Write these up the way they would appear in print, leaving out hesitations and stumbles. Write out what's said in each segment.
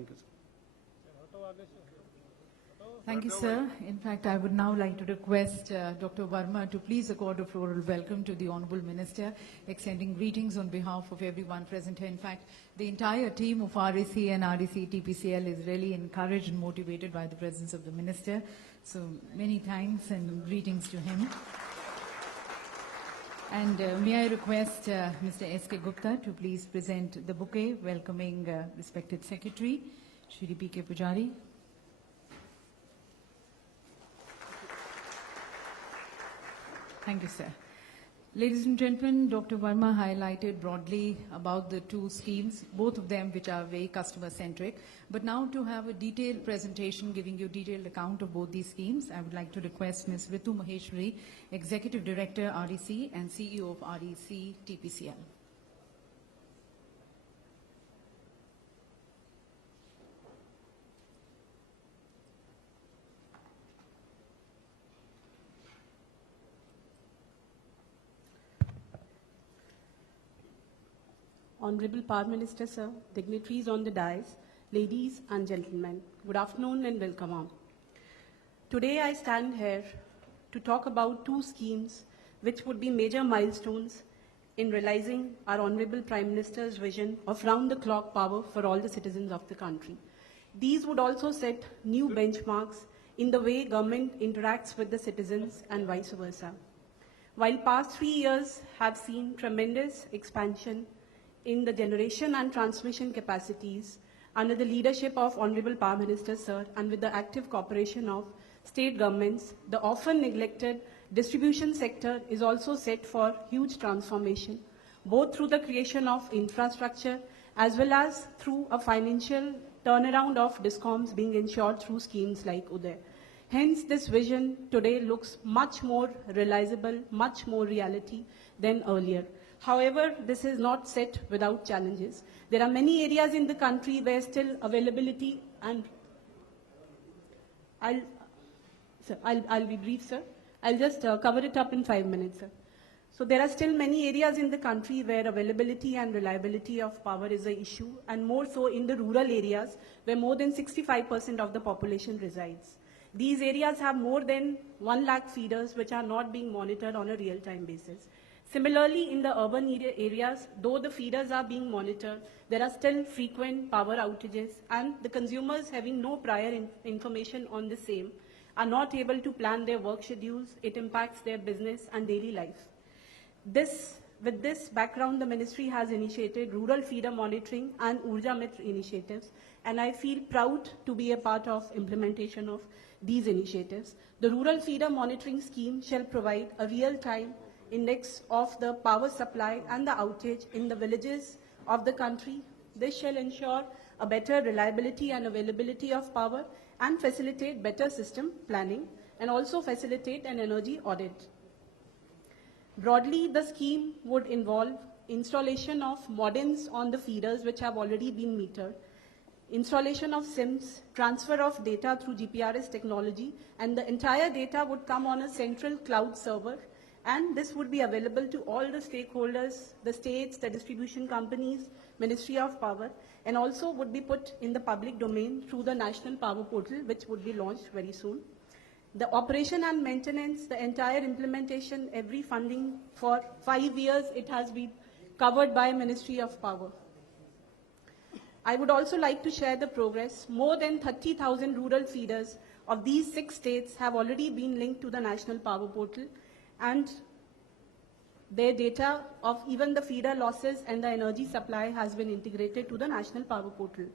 Thank you, sir. Thank you, sir. In fact, I would now like to request Dr. Verma to please accord a floral welcome to the Honorable Minister, extending greetings on behalf of everyone present here. In fact, the entire team of REC and REC TPCL is really encouraged and motivated by the presence of the Minister. So many thanks and greetings to him. And may I request Mr. S.K. Gupta to please present the bouquet, welcoming respected Secretary, Shri P.K. Pujari. Thank you, sir. Ladies and gentlemen, Dr. Verma highlighted broadly about the two schemes, both of them which are very customer-centric. But now to have a detailed presentation giving you a detailed account of both these schemes, I would like to request Ms. Ritu Maheshwari, Executive Director, REC and CEO of REC TPCL. Honorable Power Minister, sir, dignitaries on the dais, ladies and gentlemen, good afternoon and welcome on. Today I stand here to talk about two schemes which would be major milestones in realizing our Honorable Prime Minister's vision of round-the-clock power for all the citizens of the country. These would also set new benchmarks in the way government interacts with the citizens and vice versa. While past 3 years have seen tremendous expansion in the generation and transmission capacities under the leadership of Honorable Power Minister, sir, and with the active cooperation of state governments, the often neglected distribution sector is also set for huge transformation, both through the creation of infrastructure as well as through a financial turnaround of DISCOMs being ensured through schemes like UDAY. Hence, this vision today looks much more realizable, much more reality than earlier. However, this is not set without challenges. There are many areas in the country where still availability and I'll be brief, sir. I'll just cover it up in 5 minutes, sir. So there are still many areas in the country where availability and reliability of power is an issue, and more so in the rural areas where more than 65% of the population resides. These areas have more than 1 lakh feeders which are not being monitored on a real-time basis. Similarly, in the urban areas, though the feeders are being monitored, there are still frequent power outages, and the consumers having no prior information on the same are not able to plan their work schedules. It impacts their business and daily life. With this background, the ministry has initiated rural feeder monitoring and Urja Mitra initiatives, and I feel proud to be a part of implementation of these initiatives. The rural feeder monitoring scheme shall provide a real-time index of the power supply and the outage in the villages of the country. This shall ensure a better reliability and availability of power and facilitate better system planning and also facilitate an energy audit. Broadly, the scheme would involve installation of modems on the feeders which have already been metered, installation of SIMs, transfer of data through GPRS technology, and the entire data would come on a central cloud server, and this would be available to all the stakeholders, the states, the distribution companies, Ministry of Power, and also would be put in the public domain through the National Power Portal, which would be launched very soon. The operation and maintenance, the entire implementation, every funding for 5 years, it has been covered by Ministry of Power. I would also like to share the progress. More than 30,000 rural feeders of these 6 states have already been linked to the National Power Portal, and their data of even the feeder losses and the energy supply has been integrated to the National Power Portal.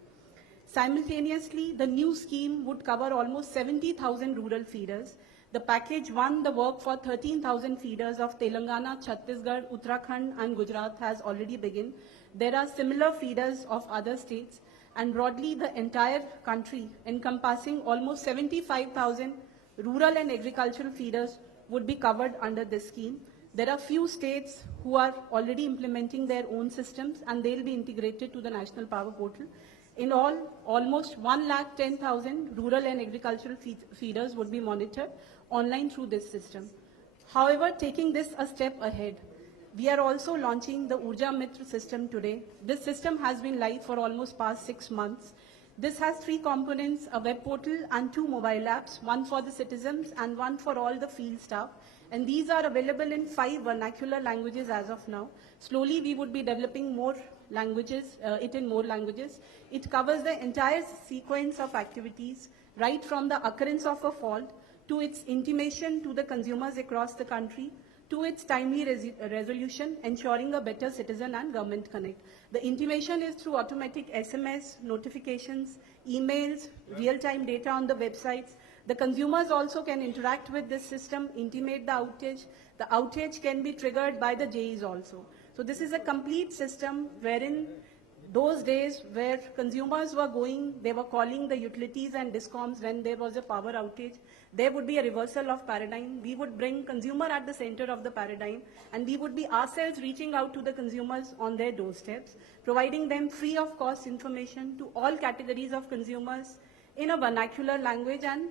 Simultaneously, the new scheme would cover almost 70,000 rural feeders. The package 1, the work for 13,000 feeders of Telangana, Chhattisgarh, Uttarakhand and Gujarat has already begun. There are similar feeders of other states, and broadly the entire country encompassing almost 75,000 rural and agricultural feeders would be covered under this scheme. There are few states who are already implementing their own systems, and they'll be integrated to the National Power Portal. In all, almost 110,000 rural and agricultural feeders would be monitored online through this system. However, taking this a step ahead, we are also launching the Urja Mitra system today. This system has been live for almost past 6 months. This has 3 components, a web portal and 2 mobile apps, one for the citizens and one for all the field staff. And these are available in 5 vernacular languages as of now. Slowly we would be developing more languages, in more languages. It covers the entire sequence of activities, right from the occurrence of a fault to its intimation to the consumers across the country, to its timely resolution, ensuring a better citizen and government connect. The intimation is through automatic SMS, notifications, emails, real-time data on the websites. The consumers also can interact with this system, intimate the outage. The outage can be triggered by the JEs also. So this is a complete system wherein those days where consumers were they were calling the utilities and discoms when there was a power outage, there would be a reversal of paradigm. We would bring consumer at the center of the paradigm, and we would be ourselves reaching out to the consumers on their doorsteps, providing them free of cost information to all categories of consumers in a vernacular language, and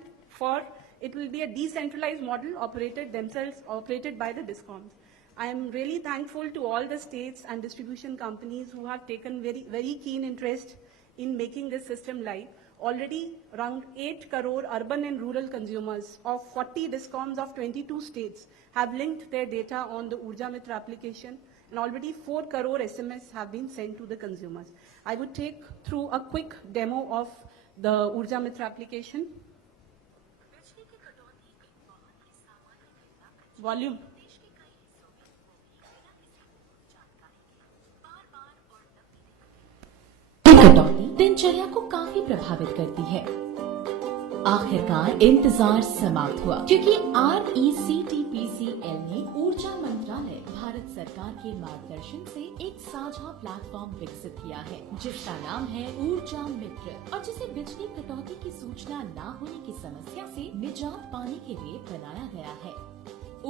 it will be a decentralized model operated by the discoms. I am really thankful to all the states and distribution companies who have taken very, very keen interest in making this system live. Already around 8 crore urban and rural consumers of 40 discoms of 22 states have linked their data on the Urja Mitra application, and already 4 crore SMS have been sent to the consumers. I would take through a quick demo of the Urja Mitra application. Volume. कटौती दिनचर्या को काफी प्रभावित करती है। आखिरकार इंतजार समाप्त हुआ, क्योंकि RECTPCL ने ऊर्जा मंत्रालय भारत सरकार के मार्गदर्शन से एक साझा प्लेटफॉर्म विकसित किया है, जिसका नाम है ऊर्जा मित्र, और जिसे बिजली कटौती की सूचना न होने की समस्या से निजात पाने के लिए बनाया गया है।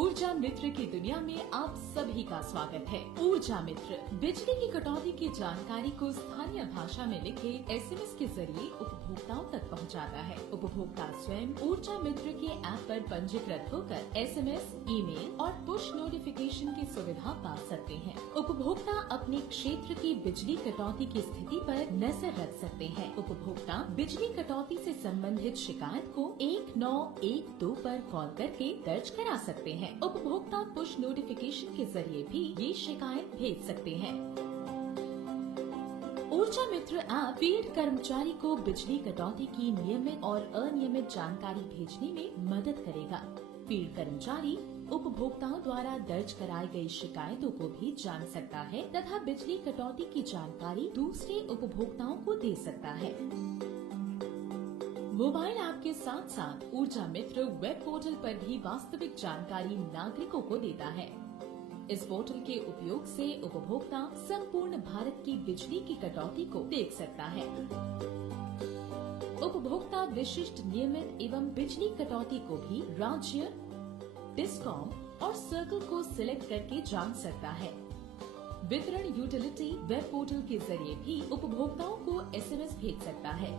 ऊर्जा मित्र की दुनिया में आप सभी का स्वागत है। ऊर्जा मित्र बिजली की कटौती की जानकारी को स्थानीय भाषा में लिखे SMS के जरिए उपभोक्ताओं तक पहुंचाता है। उपभोक्ता स्वयं ऊर्जा मित्र के ऐप पर पंजीकृत होकर SMS, ईमेल और पुश नोटिफिकेशन की सुविधा पा सकते हैं। उपभोक्ता अपने क्षेत्र की बिजली कटौती की स्थिति पर नजर रख सकते हैं। उपभोक्ता बिजली कटौती से संबंधित शिकायत को 1912 पर कॉल करके दर्ज करा सकते हैं। उपभोक्ता पुश नोटिफिकेशन के जरिए भी ये शिकायत भेज सकते हैं। ऊर्जा मित्र ऐप फील्ड कर्मचारी को बिजली कटौती की नियमित और अनियमित जानकारी भेजने में मदद करेगा। फील्ड कर्मचारी उपभोक्ताओं द्वारा दर्ज कराई गई शिकायतों को भी जान सकता है तथा बिजली कटौती की जानकारी दूसरे उपभोक्ताओं को दे सकता है। मोबाइल ऐप के साथ साथ ऊर्जा मित्र वेब पोर्टल पर भी वास्तविक जानकारी नागरिकों को देता है। इस पोर्टल के उपयोग से उपभोक्ता संपूर्ण भारत की बिजली की कटौती को देख सकता है। उपभोक्ता विशिष्ट नियमित एवं बिजली कटौती को भी राज्य, डिस्कॉम और सर्कल को सिलेक्ट करके जान सकता है। वितरण यूटिलिटी वेब पोर्टल के जरिए भी उपभोक्ताओं को SMS भेज सकता है।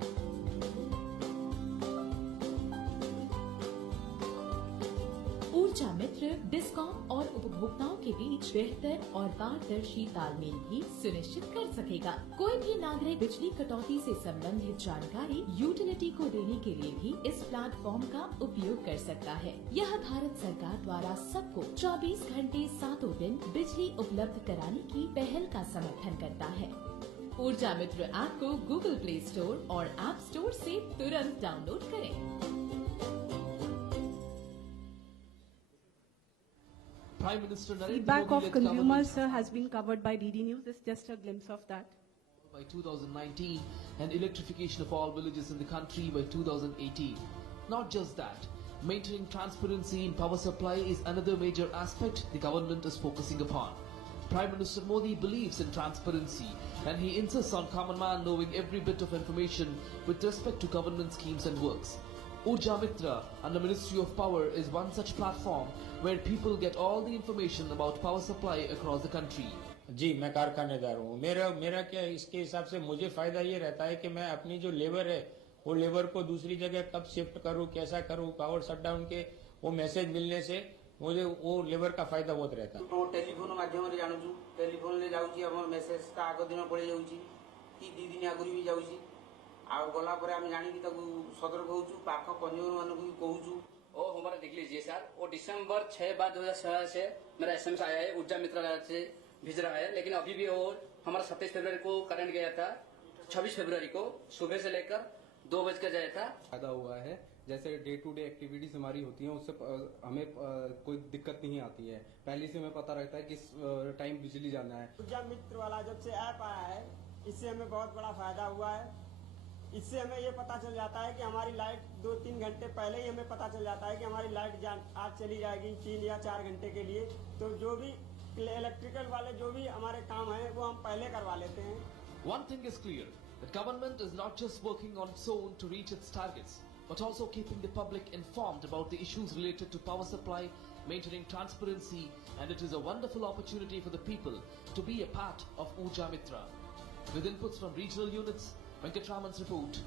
ऊर्जा मित्र डिस्कॉम और उपभोक्ताओं के बीच बेहतर और पारदर्शी तालमेल भी सुनिश्चित कर सकेगा। कोई भी नागरिक बिजली कटौती से संबंधित जानकारी यूटिलिटी को देने के लिए भी इस प्लेटफॉर्म का उपयोग कर सकता है। यह भारत सरकार द्वारा सबको 24 घंटे 7 दिन बिजली उपलब्ध कराने की पहल का समर्थन करता है। ऊर्जा मित्र ऐप को गूगल प्ले स्टोर और ऐप स्टोर से तुरंत डाउनलोड करें। Feedback of consumers has been covered by DD News. This is just a glimpse of that. By 2019 and electrification of all villages in the country by 2018. Not just that, maintaining transparency in power supply is another major aspect the government is focusing upon. Prime Minister Modi believes in transparency and he insists on common man knowing every bit of information with respect to government schemes and works. Urja Mitra under Ministry of Power is one such platform where people get all the information about power supply across the country. जी मैं कारखानेदार हूँ। मेरा क्या इसके हिसाब से मुझे फायदा ये रहता है कि मैं अपनी जो लेबर है वो लेबर को दूसरी जगह कब शिफ्ट करूँ, कैसा करूँ, पावर शटडाउन के वो मैसेज मिलने से मुझे वो लेबर का फायदा बहुत रहता है। टेलीफोन माध्यम रे जानू टेलीफोन ले जाउची हमर मेसेज ता आगो दिन पड़े जाउची कि 2 दिन आगुरी भी जाउची ଆଉ ଗଲା ପରେ ଆମେ ଜାଣିକି ତାକୁ ସତର୍କ ହେଉଛୁ, ପାଖ କଞ୍ଜ୍ୟୁମର ମାନଙ୍କୁ ବି कहुଛୁ। और हमारा देख लीजिए सर, वो दिसंबर 6/2016 से मेरा SMS आया है, ऊर्जा मित्रा से भेज रहा है, लेकिन अभी भी और हमारा 27 फरवरी को करंट गया था, 26 फरवरी को सुबह से लेकर 2 बज कर गया था। फायदा हुआ है, जैसे डे टू डे एक्टिविटीज हमारी होती हैं उससे हमें कोई दिक्कत नहीं आती है। पहले से हमें पता रहता है किस टाइम बिजली जाना है। ऊर्जा मित्र वाला जब से ऐप आया है, इससे हमें बहुत बड़ा फायदा हुआ है। इससे हमें ये पता चल जाता है कि हमारी लाइट 2-3 घंटे पहले ही हमें पता चल जाता है कि हमारी लाइट आज चली जाएगी 3 या 4 घंटे के लिए। तो जो भी इलेक्ट्रिकल वाले जो भी हमारे काम है वो हम पहले करवा लेते हैं। One thing is clear, the government is not just working on its own to reach its targets, but also keeping the public informed about the issues related to power supply, maintaining transparency, and it is a wonderful opportunity for the people to be a part of Urja Mitra. With inputs from regional units, Venkatraman's report.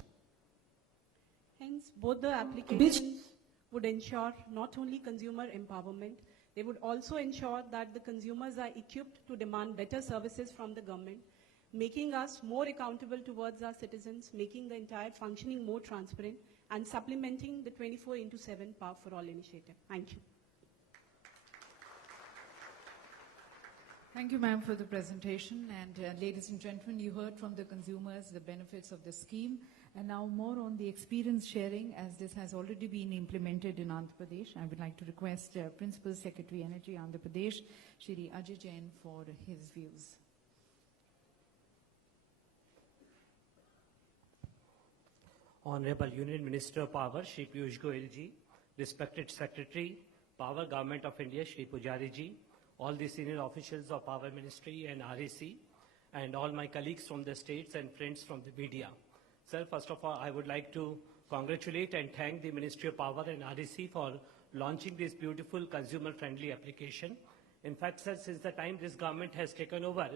Hence, both the applications would ensure not only consumer empowerment, they would also ensure that the consumers are equipped to demand better services from the government, making us more accountable towards our citizens, making the entire functioning more transparent, and supplementing the 24/7 Power for All initiative. Thank you. Thank you, ma'am, for the presentation. And ladies and gentlemen, you heard from the consumers the benefits of the scheme. And now more on the experience sharing, as this has already been implemented in Andhra Pradesh. I would like to request Principal Secretary Energy Andhra Pradesh, Shri Ajay Jain, for his views. Honorable Union Minister of Power, Shri Piyush Goyal ji, respected Secretary, Power Government of India, Shri Pujari ji, all the senior officials of Power Ministry and REC, and all my colleagues from the states and friends from the media. Sir, first of all, I would like to congratulate and thank the Ministry of Power and REC for launching this beautiful consumer-friendly application. In fact, sir, since the time this government has taken over,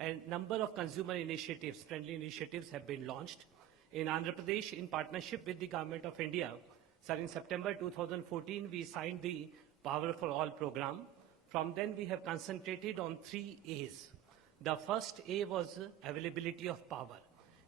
a number of consumer initiatives, friendly initiatives have been launched. In Andhra Pradesh, in partnership with the Government of India, sir, in September 2014, we signed the Power for All program. From then, we have concentrated on 3 A's. The first A was availability of power.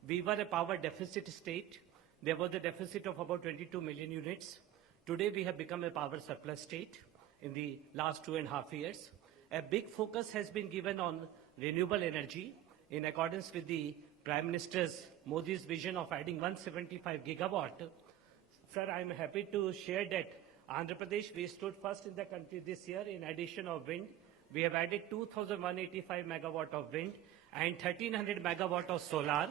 We were a power deficit state. There was a deficit of about 22 million units. Today, we have become a power surplus state in the last 2.5 years. A big focus has been given on renewable energy in accordance with the Prime Minister's Modi's vision of adding 175 gigawatt. Sir, I am happy to share that Andhra Pradesh, we stood first in the country this year in addition of wind. We have added 2,185 megawatt of wind and 1,300 megawatt of solar.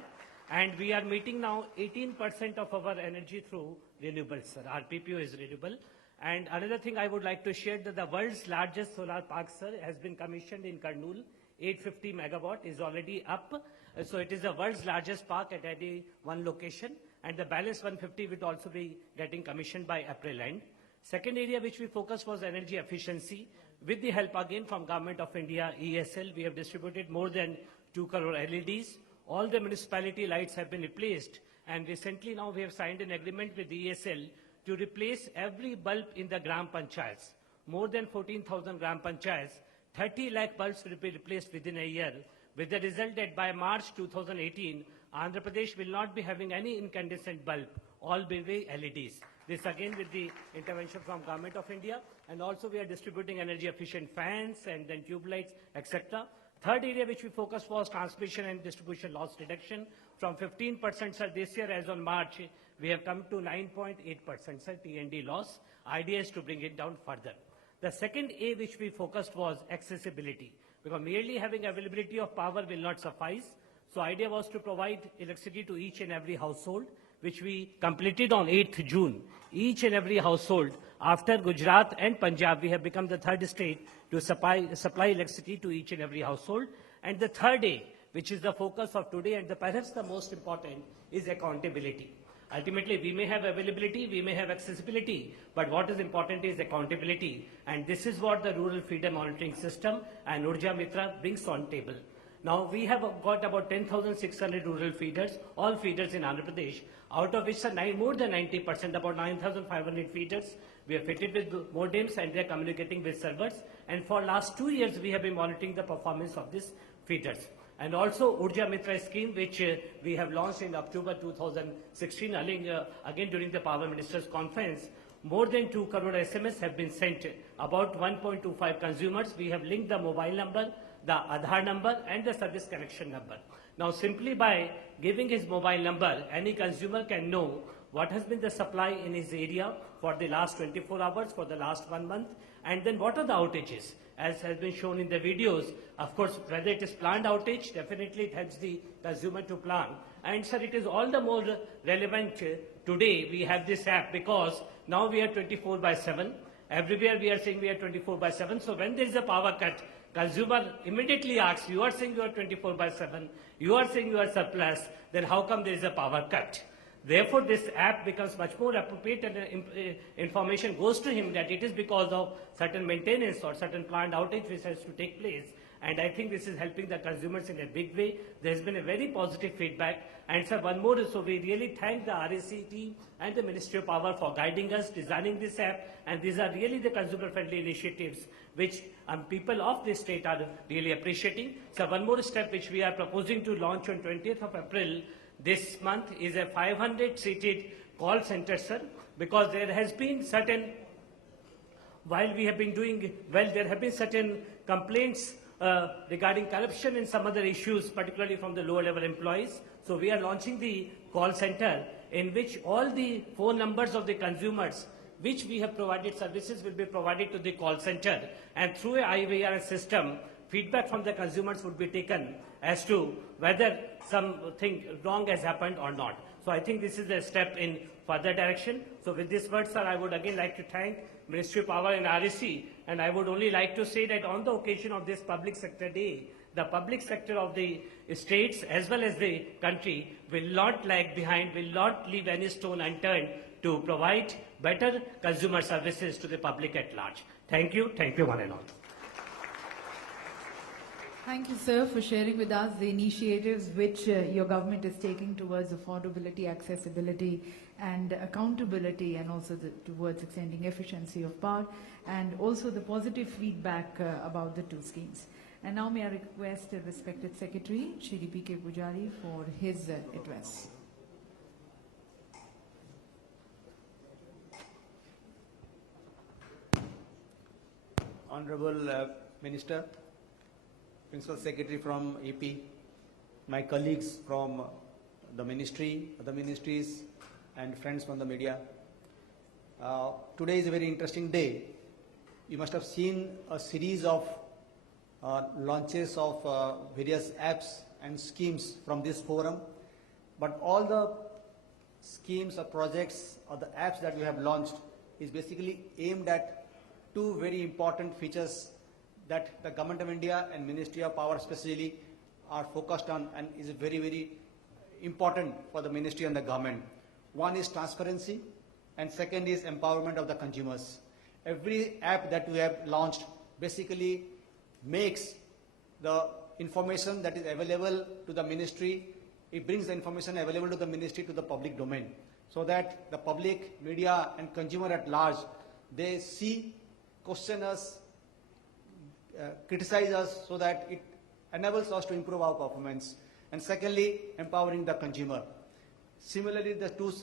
And we are meeting now 18% of our energy through renewables, sir. Our PPO is renewable. And another thing I would like to share that the world's largest solar park, sir, has been commissioned in Kurnool. 850 megawatt is already up. So it is the world's largest park at any one location. And the balance 150 will also be getting commissioned by April end. Second area which we focused was energy efficiency. With the help again from Government of India, ESL, we have distributed more than 2 crore LEDs. All the municipality lights have been replaced. And recently now we have signed an agreement with ESL to replace every bulb in the Gram Panchayats. More than 14,000 Gram Panchayats, 30 lakh bulbs will be replaced within a year, with the result that by March 2018, Andhra Pradesh will not be having any incandescent bulb, all will be LEDs. This again with the intervention from Government of India, and also we are distributing energy efficient fans and then tube lights, etc. Third area which we focused was transmission and distribution loss reduction. From 15%, sir, this year as on March, we have come to 9.8%, sir, T&D loss. Idea is to bring it down further. The second A which we focused was accessibility, because merely having availability of power will not suffice. So idea was to provide electricity to each and every household, which we completed on 8th June. Each and every household, after Gujarat and Punjab, we have become the third state to supply electricity to each and every household. And the third A, which is the focus of today and perhaps the most important, is accountability. Ultimately, we may have availability, we may have accessibility, but what is important is accountability. And this is what the Rural Feeder Monitoring System and Urja Mitra brings on table. Now, we have got about 10,600 rural feeders, all feeders in Andhra Pradesh, out of which are more than 90%, about 9,500 feeders. We are fitted with modems and they are communicating with servers. And for last 2 years, we have been monitoring the performance of these feeders. and also Urja Mitra scheme, which we have launched in October 2016, again during the Power Ministers Conference. More than 2 crore SMS have been sent. About 1.25 consumers. We have linked the mobile number, the Aadhaar number, and the service connection number. Now, simply by giving his mobile number, any consumer can know what has been the supply in his area for the last 24 hours, for the last 1 month, and then what are the outages. As has been shown in the videos, of course, whether it is planned outage, definitely it helps the consumer to plan. And sir, it is all the more relevant today we have this app, because now we are 24/7. Everywhere we are saying we are 24/7. So when there is a power cut, consumer immediately asks, you are saying you are 24/7, you are saying you are surplus, then how come there is a power cut? Therefore, this app becomes much more appropriate, and information goes to him that it is because of certain maintenance or certain planned outage which has to take place. And I think this is helping the consumers in a big way. There has been a very positive feedback. And sir, one more, so we really thank the RAC team and the Ministry of Power for guiding us, designing this app. And these are really the consumer-friendly initiatives which people of this state are really appreciating. So one more step which we are proposing to launch on 20th of April this month is a 500-seated call center, sir, because there has been certain, while we have been doing well, there have been certain complaints regarding corruption and some other issues, particularly from the lower level employees. So we are launching the call center in which all the phone numbers of the consumers which we have provided services will be provided to the call center, and through a IVR system, feedback from the consumers would be taken as to whether something wrong has happened or not. So I think this is a step in further direction. So with this word, sir, I would again like to thank Ministry of Power and RAC, and I would only like to say that on the occasion of this Public Sector Day, the public sector of the states as well as the country will not lag behind, will not leave any stone unturned to provide better consumer services to the public at large. Thank you one and all. Thank you, sir, for sharing with us the initiatives which your government is taking towards affordability, accessibility, and accountability, and also towards extending efficiency of power, and also the positive feedback about the two schemes. And now may I request the respected Secretary, Shri P.K. Pujari, for his address. Honorable Minister, Principal Secretary from AP, my colleagues from the ministry, other ministries, and friends from the media. Today is a very interesting day. You must have seen a series of launches of various apps and schemes from this forum, but all the schemes or projects or the apps that we have launched is basically aimed at two very important features that the Government of India and Ministry of Power especially are focused on, and is very, very important for the ministry and the government. One is transparency, and second is empowerment of the consumers. Every app that we have launched basically makes the information that is available to the ministry, it brings the information available to the ministry to the public domain, so that the public, media, and consumer at large, they see, question us, criticize us, so that it enables us to improve our performance. And secondly, empowering the consumer. Similarly, the two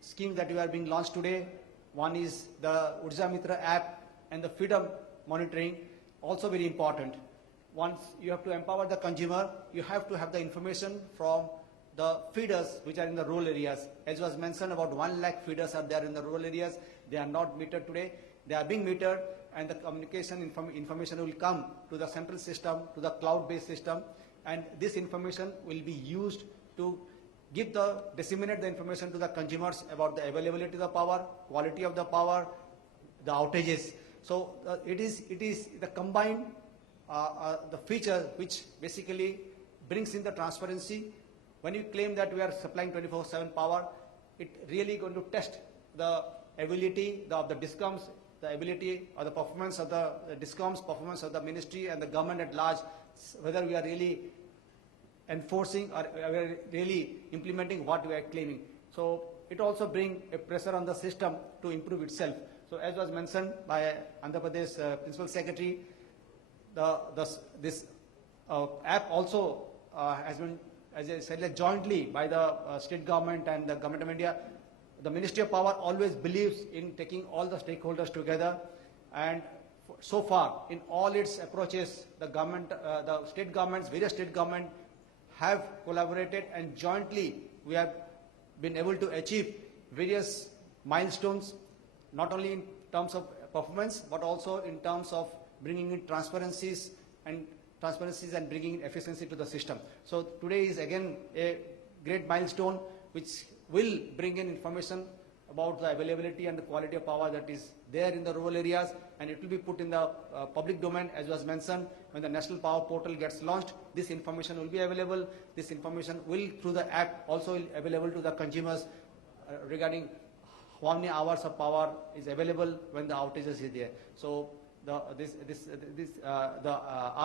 schemes that are being launched today, one is the Urja Mitra app and the freedom monitoring, also very important. Once you have to empower the consumer, you have to have the information from the feeders which are in the rural areas. As was mentioned, about 1 lakh feeders are there in the rural areas. They are not metered today. They are being metered, and the communication information will come to the central system, to the cloud-based system, and this information will be used to disseminate the information to the consumers about the availability of the power, quality of the power, the outages. So it is the combined the feature which basically brings in the transparency. When you claim that we are supplying 24/7 power, it really going to test the ability of the DISCOMs, the ability or the performance of the DISCOMs, performance of the ministry and the government at large, whether we are really enforcing or we are really implementing what we are claiming. So it also brings a pressure on the system to improve itself. So as was mentioned by Andhra Pradesh Principal Secretary, this app also has been, as I said, jointly by the state government and the government of India. The Ministry of Power always believes in taking all the stakeholders together, and so far in all its approaches, the government, the state governments, various state governments have collaborated, and jointly we have been able to achieve various milestones, not only in terms of performance, but also in terms of bringing in transparencies and bringing in efficiency to the system. So today is again a great milestone which will bring in information about the availability and the quality of power that is there in the rural areas, and it will be put in the public domain, as was mentioned. When the National Power Portal gets launched, this information will be available. This information will, through the app, also available to the consumers regarding how many hours of power is available when the outages is there. So the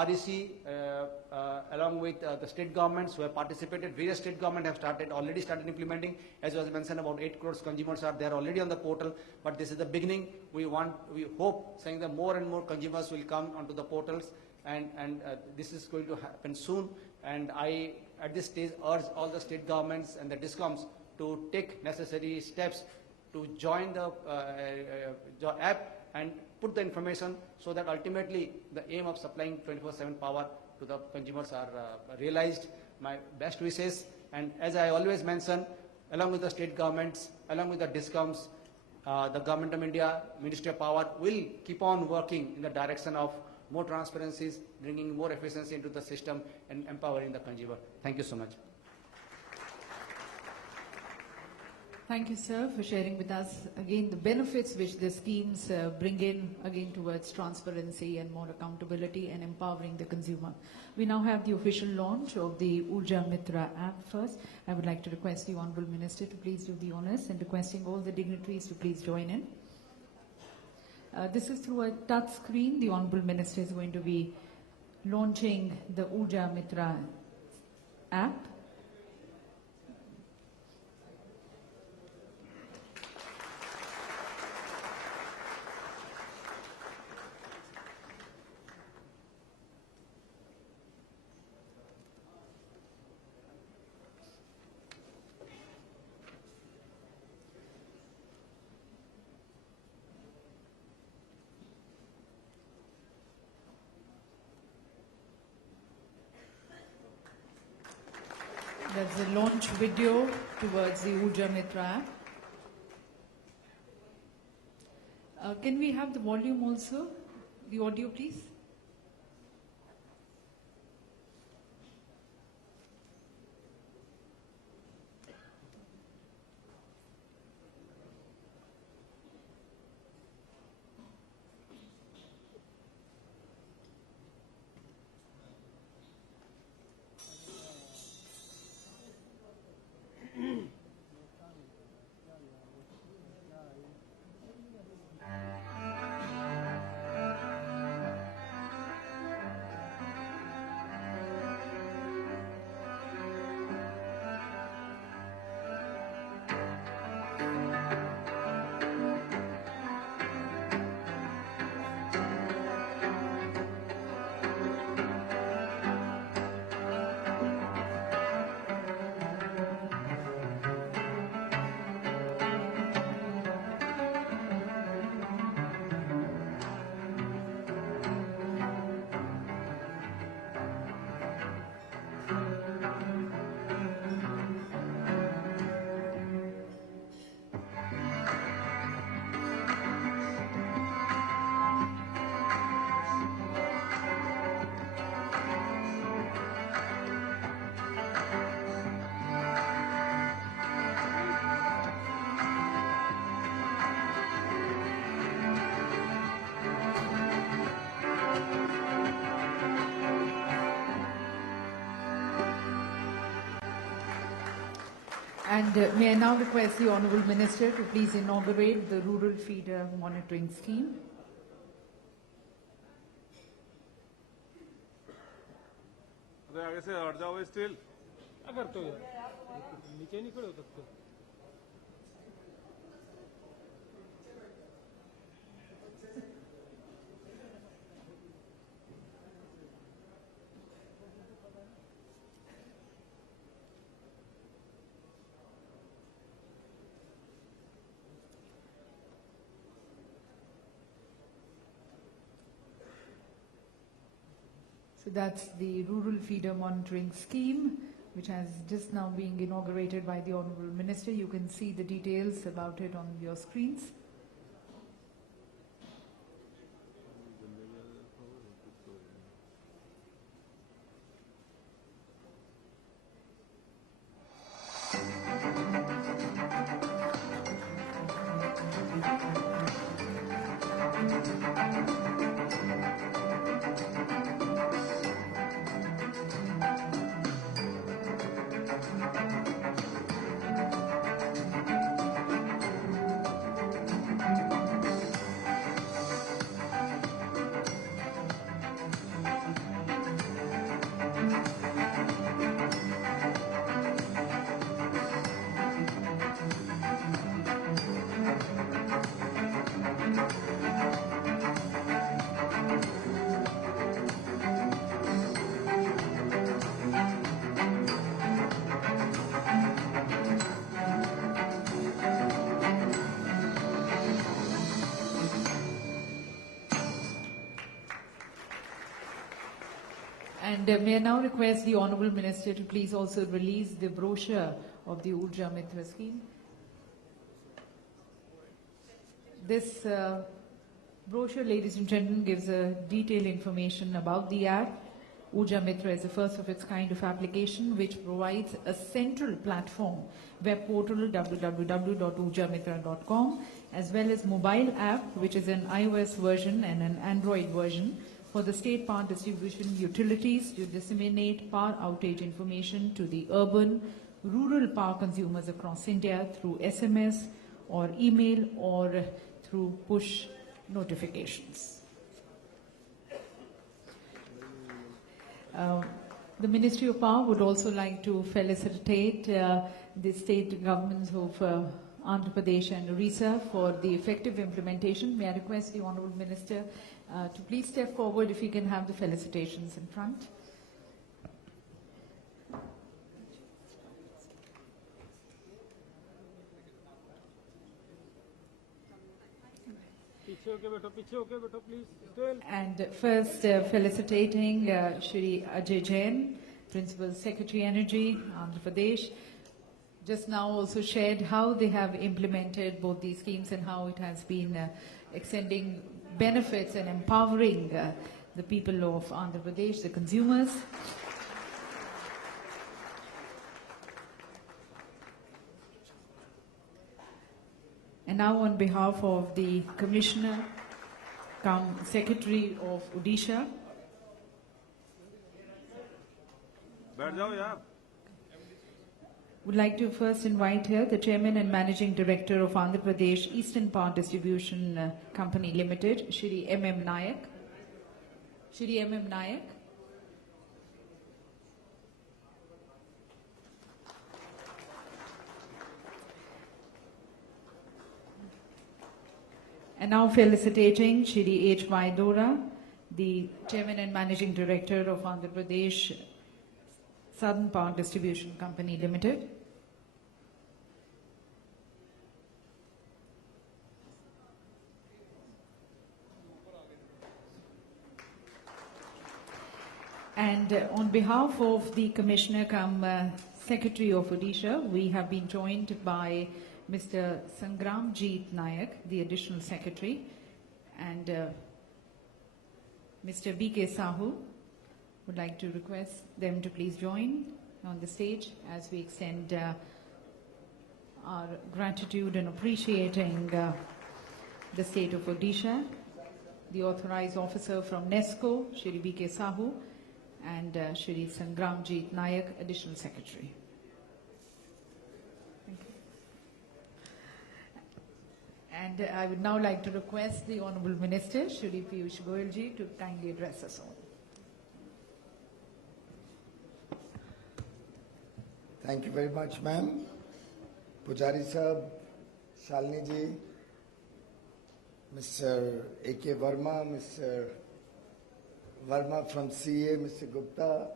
REC along with the state governments who have participated, various state governments have already started implementing. As was mentioned, about 8 crores consumers are there already on the portal, but this is the beginning. We hope saying that more and more consumers will come onto the portals, and this is going to happen soon. And I, at this stage, urge all the state governments and the DISCOMs to take necessary steps to join the app and put the information, so that ultimately the aim of supplying 24/7 power to the consumers are realized. My best wishes, and as I always mention, along with the state governments, along with the DISCOMs, the Government of India, Ministry of Power will keep on working in the direction of more transparencies, bringing more efficiency into the system and empowering the consumer. Thank you so much. Thank you, sir, for sharing with us again the benefits which the schemes bring in again towards transparency and more accountability and empowering the consumer. We now have the official launch of the Urja Mitra app first. I would like to request the Honourable Minister to please do the honours, and requesting all the dignitaries to please join in. This is through a touch screen. The Honourable Minister is going to be launching the Urja Mitra app. That's the launch video towards the Urja Mitra app. Can we have the volume also? The audio, please. And may I now request the Honourable Minister to please inaugurate the Rural Feeder Monitoring Scheme. आगे से हट जाओ still अगर तो नीचे नहीं खड़े हो सकते So that's the Rural Feeder Monitoring Scheme, which has just now been inaugurated by the Honourable Minister. You can see the details about it on your screens. And may I now request the Honourable Minister to please also release the brochure of the Urja Mitra scheme. This brochure, ladies and gentlemen, gives a detailed information about the app. Urja Mitra is the first of its kind of application which provides a central platform, web portal www.urjamitra.com, as well as mobile app which is an iOS version and an Android version for the state power distribution utilities to disseminate power outage information to the urban, rural power consumers across India through SMS or email or through push notifications. The Ministry of Power would also like to felicitate the state governments of Andhra Pradesh and Orissa for the effective implementation. May I request the Honourable Minister to please step forward if he can have the felicitations in front. And first felicitating Shri Ajay Jain, Principal Secretary Energy, Andhra Pradesh. Just now also shared how they have implemented both these schemes and how it has been extending benefits and empowering the people of Andhra Pradesh, the consumers. And now on behalf of the Commissioner, Secretary of Odisha, would like to first invite here the Chairman and Managing Director of Andhra Pradesh Eastern Power Distribution Company Limited, Shri M.M. Nayak. Shri M.M. Nayak. And now felicitating Shri H.Y. Dora, the Chairman and Managing Director of Andhra Pradesh Southern Power Distribution Company Limited. And on behalf of the Commissioner Secretary of Odisha, we have been joined by Mr. Sangramjit Nayak, the Additional Secretary, and Mr. B.K. Sahu. Would like to request them to please join on the stage as we extend our gratitude and appreciating the state of Odisha, the authorized officer from NESCO, Shri B.K. Sahu, and Shri Sangramjit Nayak, Additional Secretary. And I would now like to request the Honourable Minister, Shri Piyush Goyal ji, to kindly address us all. Thank you very much, ma'am. Pujari Sahab, Shalini ji, Mr. A.K. Verma, Mr. Verma from CA, Mr. Gupta,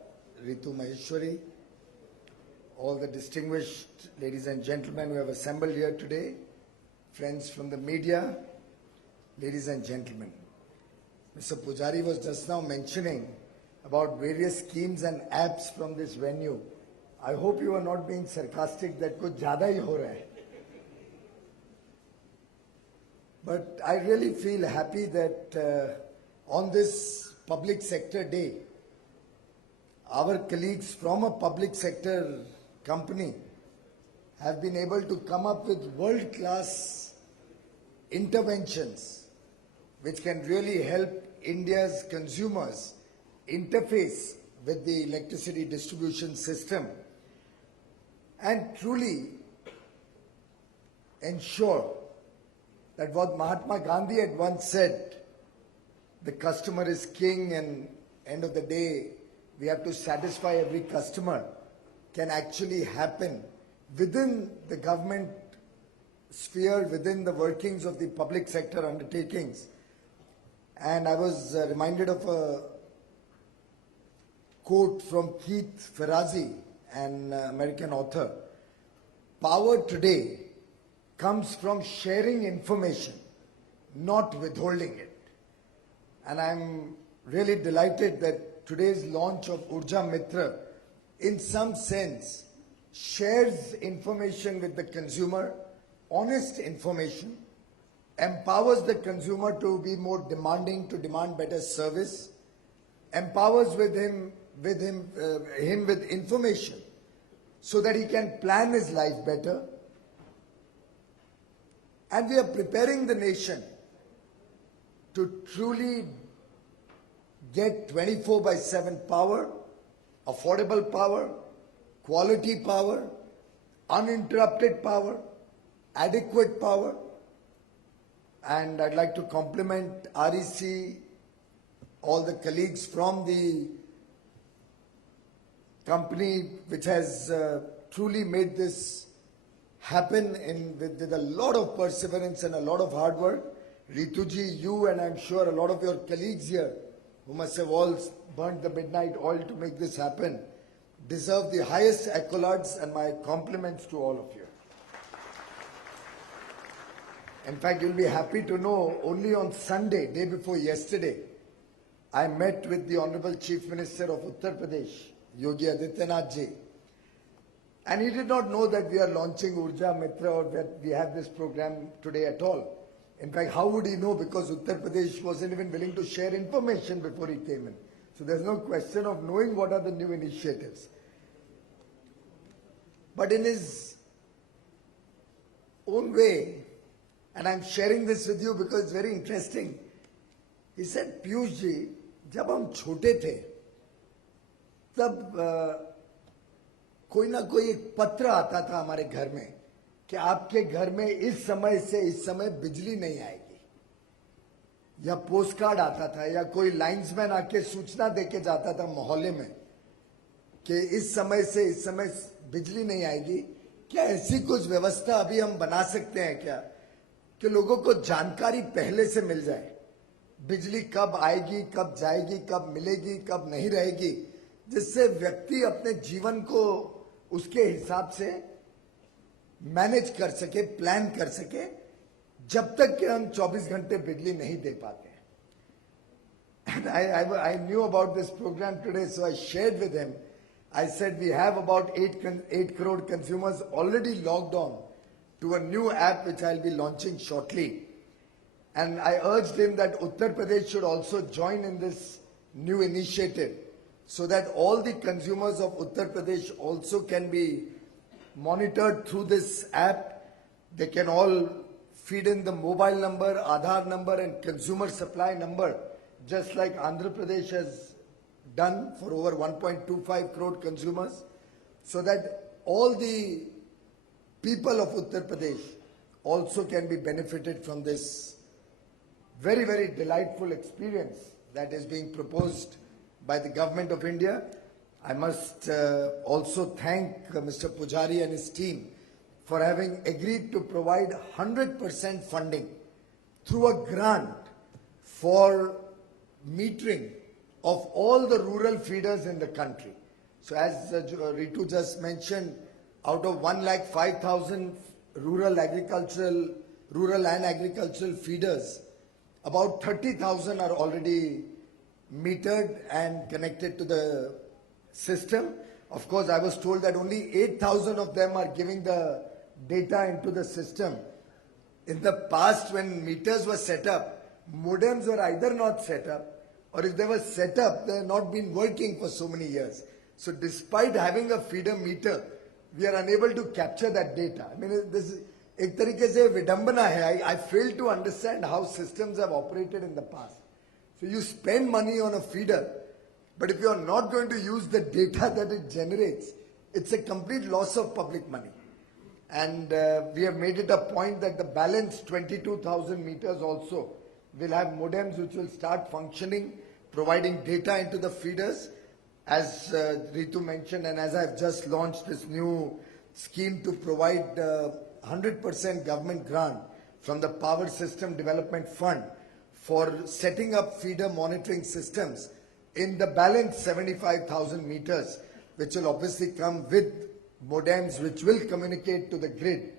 Ritu Maheshwari, all the distinguished ladies and gentlemen who have assembled here today, friends from the media, ladies and gentlemen. Mr. Pujari was just now mentioning about various schemes and apps from this venue. I hope you are not being sarcastic that kuch zyada hi ho raha hai. But I really feel happy that on this public sector day, our colleagues from a public sector company have been able to come up with world-class interventions which can really help India's consumers interface with the electricity distribution system and truly ensure that what Mahatma Gandhi had once said, the customer is king, and end of the day, we have to satisfy every customer, can actually happen within the government sphere, within the workings of the public sector undertakings. And I was reminded of a quote from Keith Ferrazzi, an American author. Power today comes from sharing information, not withholding it. And I'm really delighted that today's launch of Urja Mitra, in some sense, shares information with the consumer, honest information, empowers the consumer to be more demanding, to demand better service, empowers him with information so that he can plan his life better. And we are preparing the nation to truly get 24/7 power, affordable power, quality power, uninterrupted power, adequate power. And I'd like to compliment REC, all the colleagues from the company which has truly made this happen with a lot of perseverance and a lot of hard work. Rituji, you and I'm sure a lot of your colleagues here who must have all burnt the midnight oil to make this happen deserve the highest accolades and my compliments to all of you. In fact, you'll be happy to know only on Sunday, day before yesterday, I met with the Honorable Chief Minister of Uttar Pradesh, Yogi Adityanath ji. And he did not know that we are launching Urja Mitra or that we have this program today at all. In fact, how would he know? Because Uttar Pradesh wasn't even willing to share information before he came in. So there's no question of knowing what are the new initiatives. But in his own way, and I'm sharing this with you because it's very interesting, he said, Piyush ji, जब हम छोटे थे, तब कोई ना कोई एक पत्र आता था हमारे घर में कि आपके घर में इस समय से इस समय बिजली नहीं आएगी, या पोस्ट कार्ड आता था, या कोई लाइन्समैन आके सूचना देके जाता था मोहल्ले में कि इस समय से इस समय बिजली नहीं आएगी। क्या ऐसी कुछ व्यवस्था अभी हम बना सकते हैं क्या कि लोगों को जानकारी पहले से मिल जाए, बिजली कब आएगी, कब जाएगी, कब मिलेगी, कब नहीं रहेगी, जिससे व्यक्ति अपने जीवन को उसके हिसाब से मैनेज कर सके, प्लान कर सके, जब तक कि हम 24 घंटे बिजली नहीं दे पाते हैं. And I knew about this program today, so I shared with him. I said we have about 8 crore consumers already logged on to a new app which I'll be launching shortly. And I urged him that Uttar Pradesh should also join in this new initiative so that all the consumers of Uttar Pradesh also can be monitored through this app. They can all feed in the mobile number, Aadhaar number and consumer supply number, just like Andhra Pradesh has done for over 1.25 crore consumers, so that all the people of Uttar Pradesh also can be benefited from this very, very delightful experience that is being proposed by the Government of India. I must also thank Mr. Pujari and his team for having agreed to provide 100% funding through a grant for metering of all the rural feeders in the country. So as Ritu just mentioned, out of 1,05,000 rural and agricultural feeders, about 30,000 are already metered and connected to the system. Of course, I was told that only 8,000 of them are giving the data into the system. In the past, when meters were set up, modems were either not set up, or if they were set up, they have not been working for so many years. So despite having a feeder meter, we are unable to capture that data. I mean, this ek tarike se vidambana hai. I fail to understand how systems have operated in the past. So you spend money on a feeder, but if you are not going to use the data that it generates, it's a complete loss of public money. And we have made it a point that the balance 22,000 meters also will have modems which will start functioning, providing data into the feeders, as Ritu mentioned, and as I've just launched this new scheme to provide 100% government grant from the Power System Development Fund for setting up feeder monitoring systems in the balance 75,000 meters, which will obviously come with modems which will communicate to the grid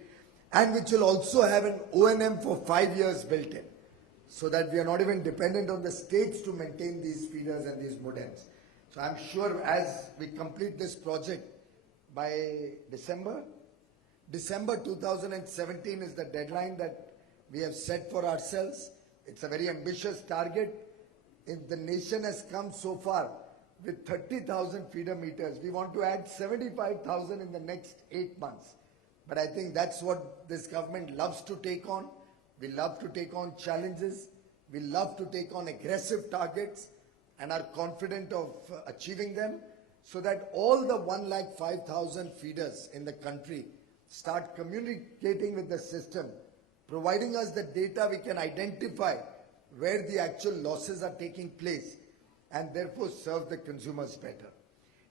and which will also have an O&M for 5 years built in, so that we are not even dependent on the states to maintain these feeders and these modems. So I'm sure as we complete this project by December 2017 is the deadline that we have set for ourselves. It's a very ambitious target. If the nation has come so far with 30,000 feeder meters, we want to add 75,000 in the next 8 months. But I think that's what this government loves to take on. We love to take on challenges. We love to take on aggressive targets and are confident of achieving them, so that all the 105,000 feeders in the country start communicating with the system, providing us the data we can identify where the actual losses are taking place and therefore serve the consumers better.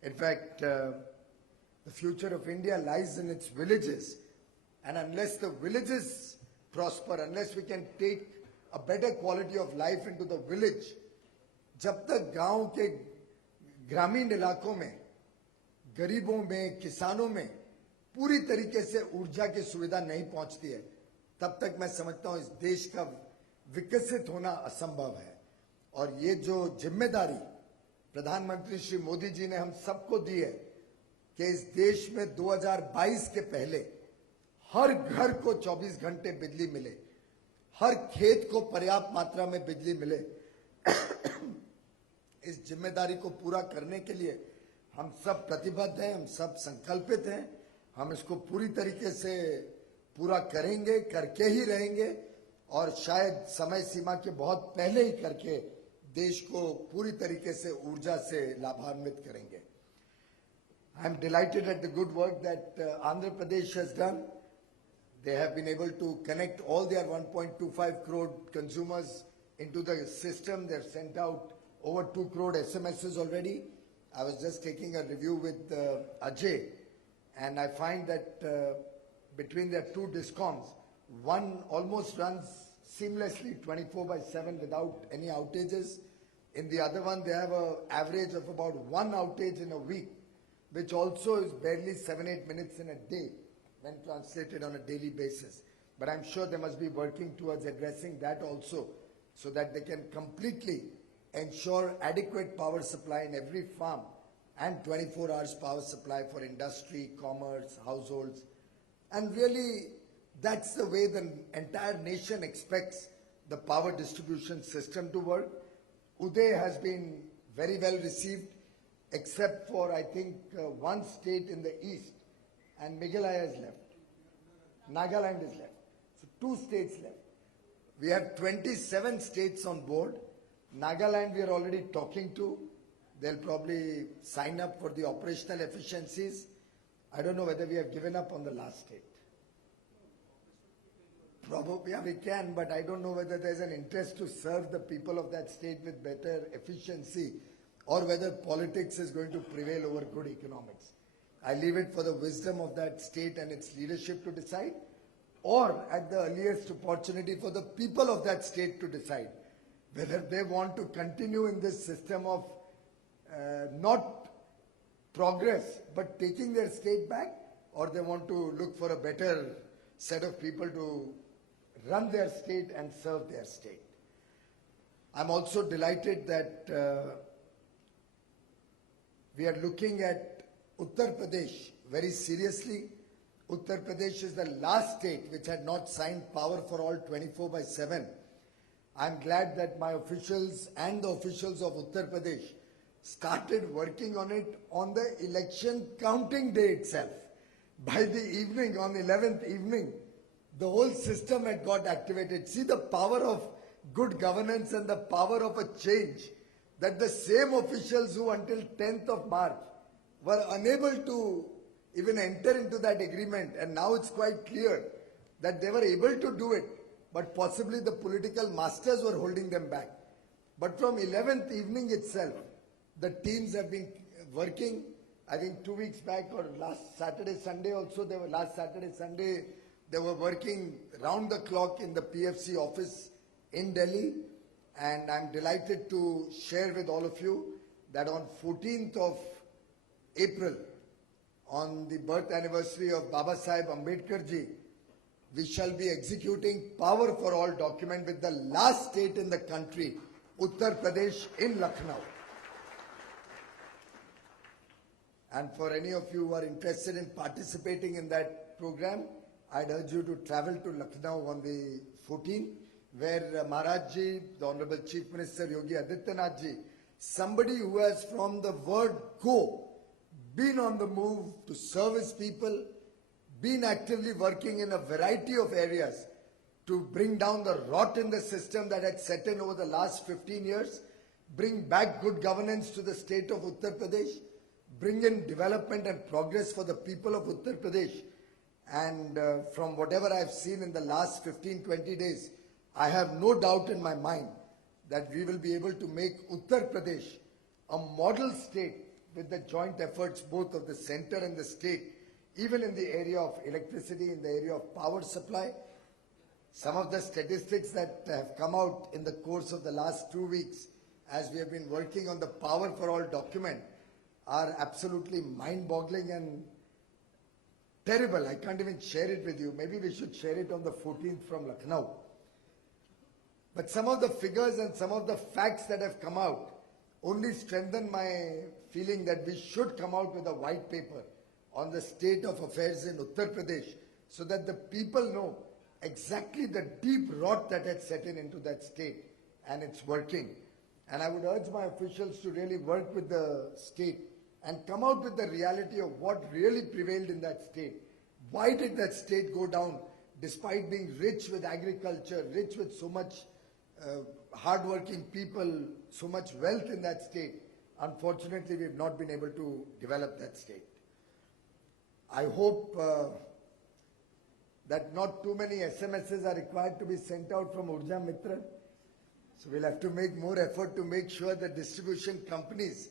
In fact, the future of India lies in its villages, and unless the villages prosper, unless we can take a better quality of life into the village, जब तक गांव के ग्रामीण इलाकों में, गरीबों में, किसानों में पूरी तरीके से ऊर्जा की सुविधा नहीं पहुंचती है, तब तक मैं समझता हूं इस देश का विकसित होना असंभव है। और ये जो जिम्मेदारी प्रधानमंत्री श्री मोदी जी ने हम सबको दी है कि इस देश में 2022 के पहले हर घर को 24 घंटे बिजली मिले, हर खेत को पर्याप्त मात्रा में बिजली मिले, इस जिम्मेदारी को पूरा करने के लिए हम सब प्रतिबद्ध हैं, हम सब संकल्पित हैं। हम इसको पूरी तरीके से पूरा करेंगे, करके ही रहेंगे, और शायद समय सीमा के बहुत पहले ही करके देश को पूरी तरीके से ऊर्जा से लाभान्वित करेंगे। I am delighted at the good work that Andhra Pradesh has done. They have been able to connect all their 1.25 crore consumers into the system. They have sent out over 2 crore SMSs already. I was just taking a review with Ajay, and I find that between their two discoms, one almost runs seamlessly 24/7 without any outages. In the other one, they have an average of about 1 outage in a week, which also is barely 7-8 minutes in a day when translated on a daily basis. But I'm sure they must be working towards addressing that also, so that they can completely ensure adequate power supply in every farm and 24 hours power supply for industry, commerce, households. And really, that's the way the entire nation expects the power distribution system to work. Uday has been very well received, except for, I think, one state in the east, and Meghalaya is left. Nagaland is left. So 2 states left. We have 27 states on board. Nagaland we are already talking to. They'll probably sign up for the operational efficiencies. I don't know whether we have given up on the last state. Probably, yeah, we can, but I don't know whether there's an interest to serve the people of that state with better efficiency, or whether politics is going to prevail over good economics. I leave it for the wisdom of that state and its leadership to decide, or at the earliest opportunity for the people of that state to decide whether they want to continue in this system of not progress but taking their state back, or they want to look for a better set of people to run their state and serve their state. I'm also delighted that we are looking at Uttar Pradesh very seriously. Uttar Pradesh is the last state which had not signed Power for All 24/7. I'm glad that my officials and the officials of Uttar Pradesh started working on it on the election counting day itself. By the evening, on 11th evening, the whole system had got activated. See the power of good governance and the power of a change, that the same officials who until 10th of March were unable to even enter into that agreement, and now it's quite clear that they were able to do it, but possibly the political masters were holding them back. But from 11th evening itself, the teams have been working. I think 2 weeks back or last Saturday, Sunday also, last Saturday, Sunday, they were working round the clock in the PFC office in Delhi. And I'm delighted to share with all of you that on 14th of April, on the birth anniversary of Baba Saheb Ambedkar ji, we shall be executing Power for All document with the last state in the country, Uttar Pradesh, in Lucknow. And for any of you who are interested in participating in that program, I'd urge you to travel to Lucknow on the 14th, where Maharaj ji, the Honorable Chief Minister Yogi Adityanath ji, somebody who has from the word go, been on the move to service people, been actively working in a variety of areas to bring down the rot in the system that had set in over the last 15 years, bring back good governance to the state of Uttar Pradesh, bring in development and progress for the people of Uttar Pradesh. And from whatever I've seen in the last 15-20 days, I have no doubt in my mind that we will be able to make Uttar Pradesh a model state with the joint efforts both of the center and the state, even in the area of electricity, in the area of power supply. Some of the statistics that have come out in the course of the last 2 weeks, as we have been working on the Power for All document, are absolutely mind-boggling and terrible. I can't even share it with you. Maybe we should share it on the 14th from Lucknow. But some of the figures and some of the facts that have come out only strengthen my feeling that we should come out with a white paper on the state of affairs in Uttar Pradesh so that the people know exactly the deep rot that had set in into that state, and it's working. And I would urge my officials to really work with the state and come out with the reality of what really prevailed in that state. Why did that state go down despite being rich with agriculture, rich with so much hard-working people, so much wealth in that state? Unfortunately, we have not been able to develop that state. I hope that not too many SMSs are required to be sent out from Urja Mitra. So we'll have to make more effort to make sure that distribution companies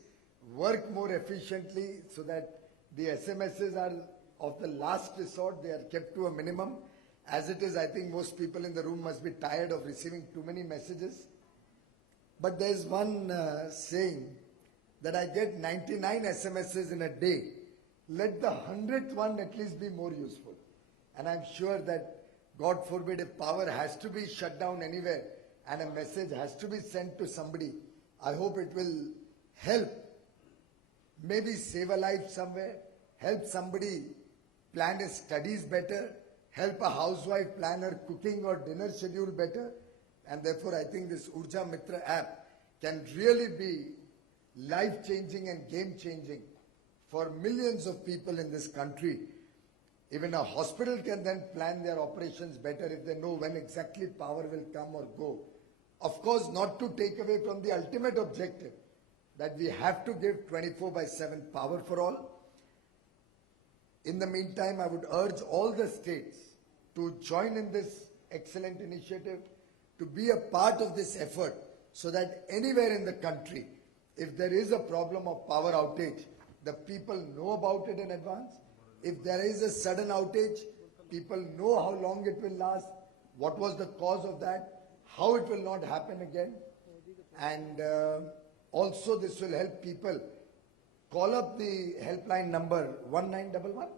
work more efficiently so that the SMSs are of the last resort. They are kept to a minimum. As it is, I think most people in the room must be tired of receiving too many messages. But there's one saying that I get 99 SMSs in a day. Let the 100th one at least be more useful. And I'm sure that, God forbid, if power has to be shut down anywhere and a message has to be sent to somebody, I hope it will help, maybe save a life somewhere, help somebody plan his studies better, help a housewife plan her cooking or dinner schedule better. And therefore, I think this Urja Mitra app can really be life-changing and game-changing for millions of people in this country. Even a hospital can then plan their operations better if they know when exactly power will come or go. Of course, not to take away from the ultimate objective that we have to give 24/7 power for all. In the meantime, I would urge all the states to join in this excellent initiative, to be a part of this effort so that anywhere in the country, if there is a problem of power outage, the people know about it in advance. If there is a sudden outage, people know how long it will last, what was the cause of that, how it will not happen again. And also this will help people call up the helpline number 1911,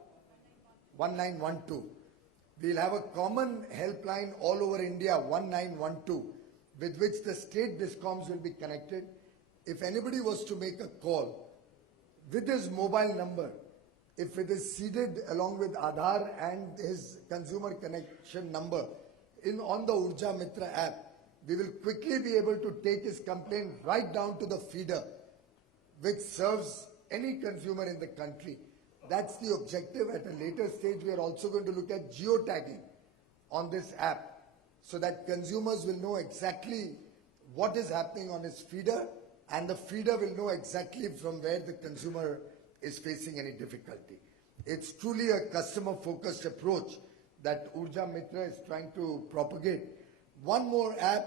1912. We'll have a common helpline all over India, 1912. with which the state discoms will be connected. If anybody was to make a call with his mobile number, if it is seeded along with Aadhaar and his consumer connection number on the Urja Mitra app, we will quickly be able to take his complaint right down to the feeder, which serves any consumer in the country. That's the objective. At a later stage, we are also going to look at geotagging on this app so that consumers will know exactly what is happening on his feeder, and the feeder will know exactly from where the consumer is facing any difficulty. It's truly a customer-focused approach that Urja Mitra is trying to propagate. One more app,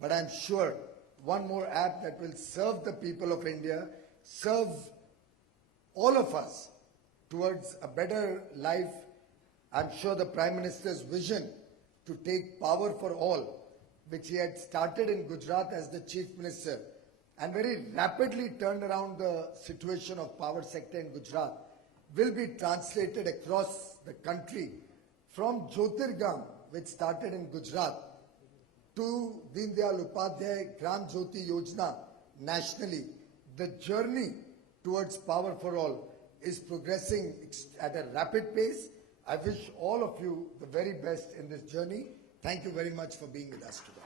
but I'm sure one more app that will serve the people of India, serve all of us towards a better life. I'm sure the Prime Minister's vision to take power for all, which he had started in Gujarat as the Chief Minister, and very rapidly turned around the situation of power sector in Gujarat, will be translated across the country from Jyotirgam, which started in Gujarat, to Deen Dayal Upadhyay Gram Jyoti Yojana nationally. The journey towards power for all is progressing at a rapid pace. I wish all of you the very best in this journey. Thank you very much for being with us today.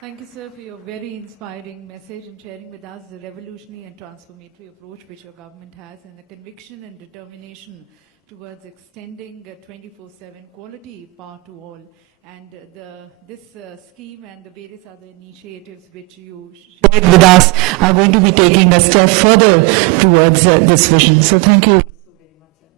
Thank you, sir, for your very inspiring message and sharing with us the revolutionary and transformatory approach which your government has, and the conviction and determination towards extending 24/7 quality power to all. And this scheme and the various other initiatives which you shared with us are going to be taking a step further towards this vision. So thank you so very much, sir.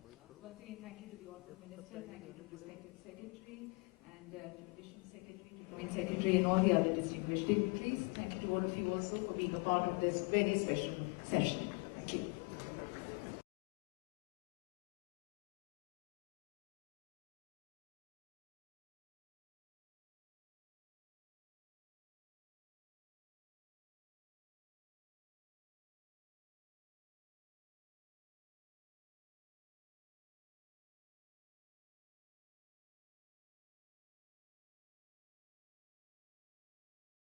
Once again, thank you to the Honourable Minister, thank you to the respected Secretary and to Additional Secretary, to Joint Secretary and all the other distinguished dignitaries. Thank you to all of you also for being a part of this very special session. Thank you.